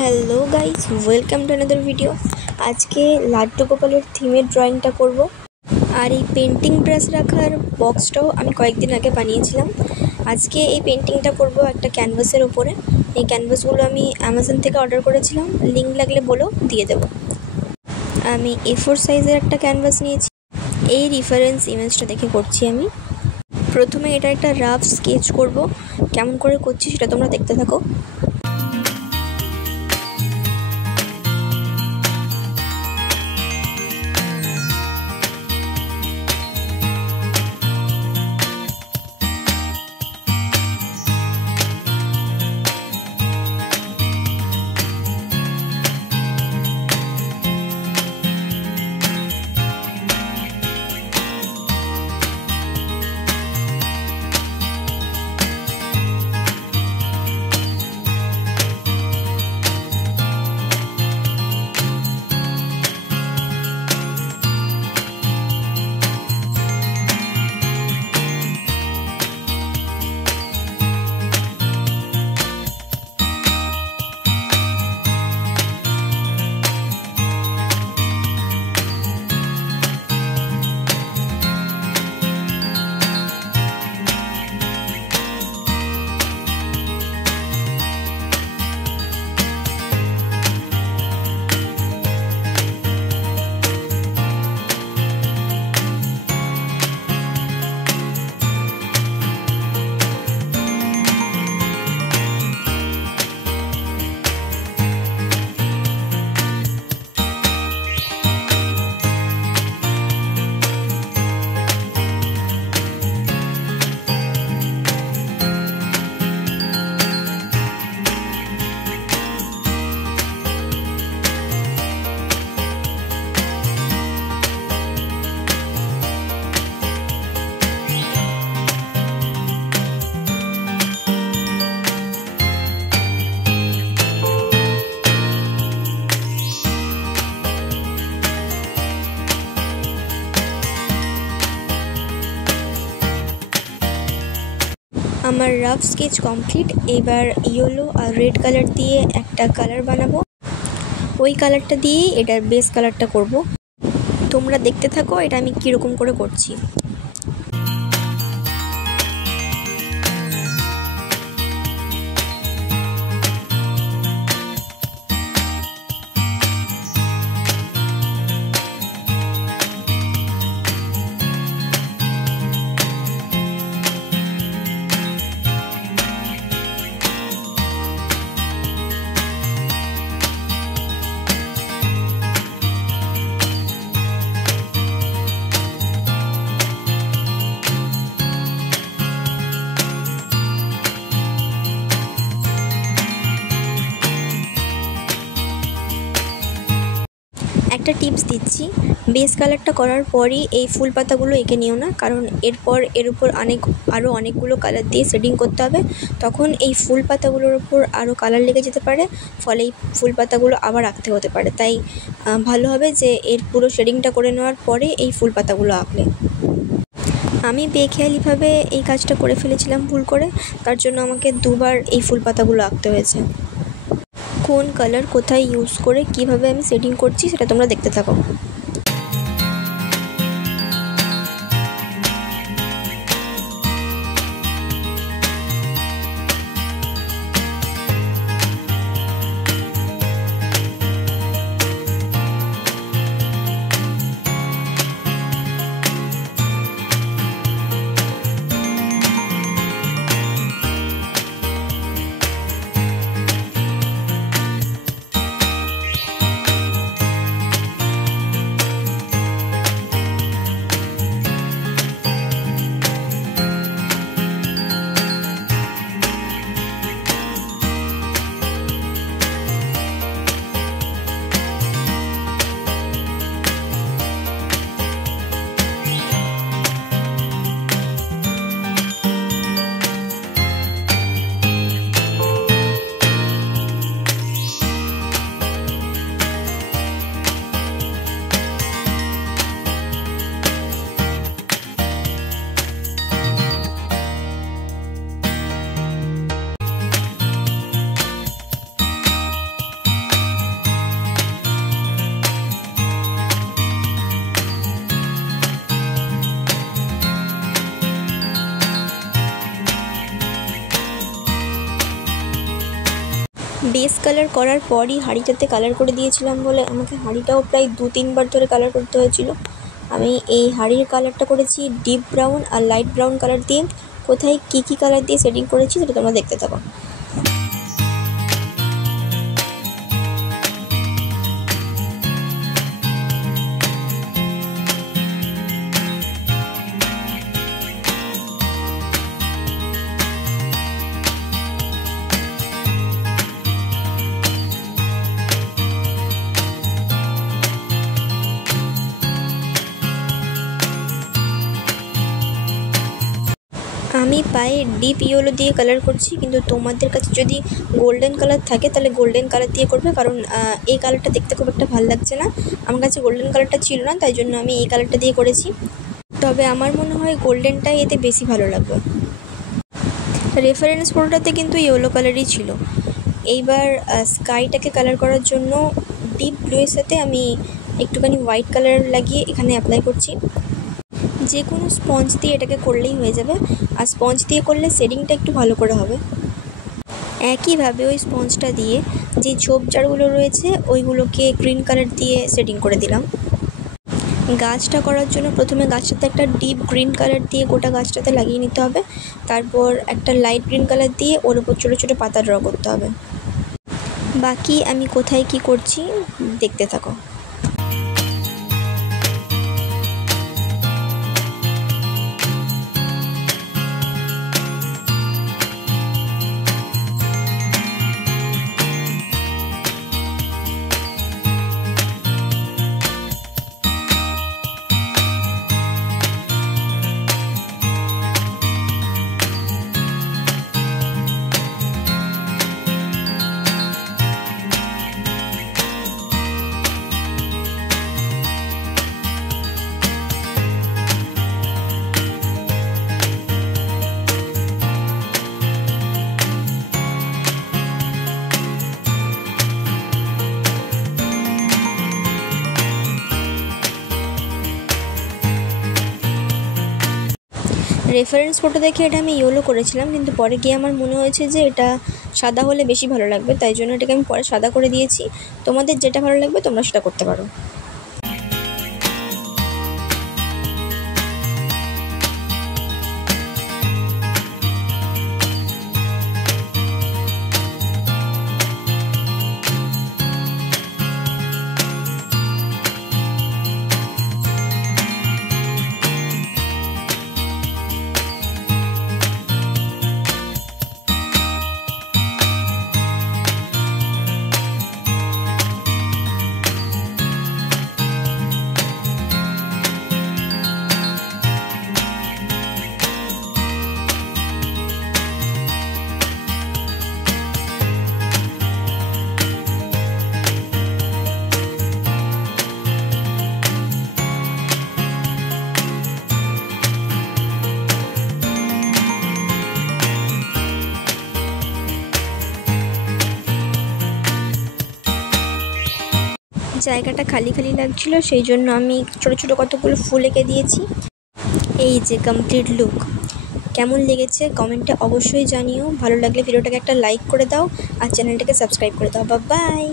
Hello guys, welcome to another video. আজকে লাড্ডু গোপালের থিমের ড্রয়িংটা করব। আর এই পেন্টিং ব্রাশ রাখার বক্সটাও আমি কয়েকদিন আগে বানিয়েছিলাম। আজকে এই পেন্টিংটা করব একটা ক্যানভাসের উপরে। এই ক্যানভাসগুলো আমি অ্যামাজন থেকে অর্ডার করেছিলাম, লিঙ্ক লাগলে বলো দিয়ে দেবো। আমি A4 সাইজের একটা ক্যানভাস নিয়েছি। এই রেফারেন্স ইমেজটা দেখে করছি আমি। প্রথমে এটা একটা রাফ স্কেচ করব, কেমন করে করছি সেটা তোমরা দেখতে থাকো। আমার রাফ স্কেচ কমপ্লিট। এবার ইয়েলো আর রেড কালার দিয়ে একটা কালার বানাবো। ওই কালারটা দিয়েই এটার বেস কালারটা করব। তোমরা দেখতে থাকো এটা আমি কীরকম করে করছি। একটা টিপস দিচ্ছি, বেস কালারটা করার পরই এই ফুল পাতাগুলো এঁকে নিও না, কারণ এরপর এর উপর আরও অনেকগুলো কালার দিয়ে শেডিং করতে হবে। তখন এই ফুল পাতাগুলোর উপর আরও কালার লেগে যেতে পারে, ফলে এই ফুল পাতাগুলো আবার আঁকতে হতে পারে। তাই ভালো হবে যে এর পুরো শেডিংটা করে নেওয়ার পরে এই ফুল পাতাগুলো আঁকলে। আমি বেখেয়ালিভাবে এই কাজটা করে ফেলেছিলাম ভুল করে, তার জন্য আমাকে দুবার এই ফুল পাতাগুলো আঁকতে হয়েছে। কোন কালার কোথায় ইউজ করে কিভাবে আমি শেডিং করছি সেটা তোমরা দেখতে থাকো। বেস কালার করার পরই হাঁড়িটাতে কালার করে দিয়েছিলাম বলে আমাকে হাঁড়িটাও প্রায় 2-3 বার ধরে কালার করতে হয়েছিল। আমি এই হাঁড়ির কালারটা করেছি ডিপ ব্রাউন আর লাইট ব্রাউন কালার দিয়ে। কোথায় কী কালার দিয়ে শেডিং করেছি সেটা তোমরা দেখতে থাকো। আমি পায়ে ডিপ ইয়েলো দিয়ে কালার করছি, কিন্তু তোমাদের কাছে যদি গোল্ডেন কালার থাকে তাহলে গোল্ডেন কালার দিয়ে করবে, কারণ এই কালারটা দেখতে খুব একটা ভালো লাগছে না। আমার কাছে গোল্ডেন কালারটা ছিল না, তাই জন্য আমি এই কালারটা দিয়ে করেছি। তবে আমার মনে হয় গোল্ডেনটাই এতে বেশি ভালো লাগবে। রেফারেন্স ফটোটাতে কিন্তু ইয়েলো কালারই ছিল। এইবার স্কাইটাকে কালার করার জন্য ডিপ ব্লুয়ের সাথে আমি একটুখানি হোয়াইট কালার লাগিয়ে এখানে অ্যাপ্লাই করছি। যে কোনো স্পঞ্জ দিয়ে এটাকে করলেই হয়ে যাবে, আর স্পঞ্জ দিয়ে করলে শেডিংটা একটু ভালো করে হবে। একইভাবে ওই স্পঞ্জটা দিয়ে যে ঝোপঝাড়গুলো রয়েছে ওইগুলোকে গ্রিন কালার দিয়ে শেডিং করে দিলাম। গাছটা করার জন্য প্রথমে গাছটাতে একটা ডিপ গ্রিন কালার দিয়ে গোটা গাছটাতে লাগিয়ে নিতে হবে, তারপর একটা লাইট গ্রিন কালার দিয়ে ওর উপর ছোটো ছোটো পাতা ড্র করতে হবে। বাকি আমি কোথায় কি করছি দেখতে থাকো। রেফারেন্স ফটো দেখে এটা আমি ইয়েলো করেছিলাম, কিন্তু পরে গিয়ে আমার মনে হয়েছে যে এটা সাদা হলে বেশি ভালো লাগবে, তাই জন্য এটাকে আমি পরে সাদা করে দিয়েছি। তোমাদের যেটা ভালো লাগবে তোমরা সেটা করতে পারো। জায়গাটা খালি খালি লাগছিল, সেই জন্য আমি ছোটো ছোটো কতগুলো ফুল এঁকে দিয়েছি। এই যে কমপ্লিট লুক। কেমন লেগেছে কমেন্টে অবশ্যই জানিও। ভালো লাগলে ভিডিওটাকে একটা লাইক করে দাও আর চ্যানেলটাকে সাবস্ক্রাইব করে দাও। বাই।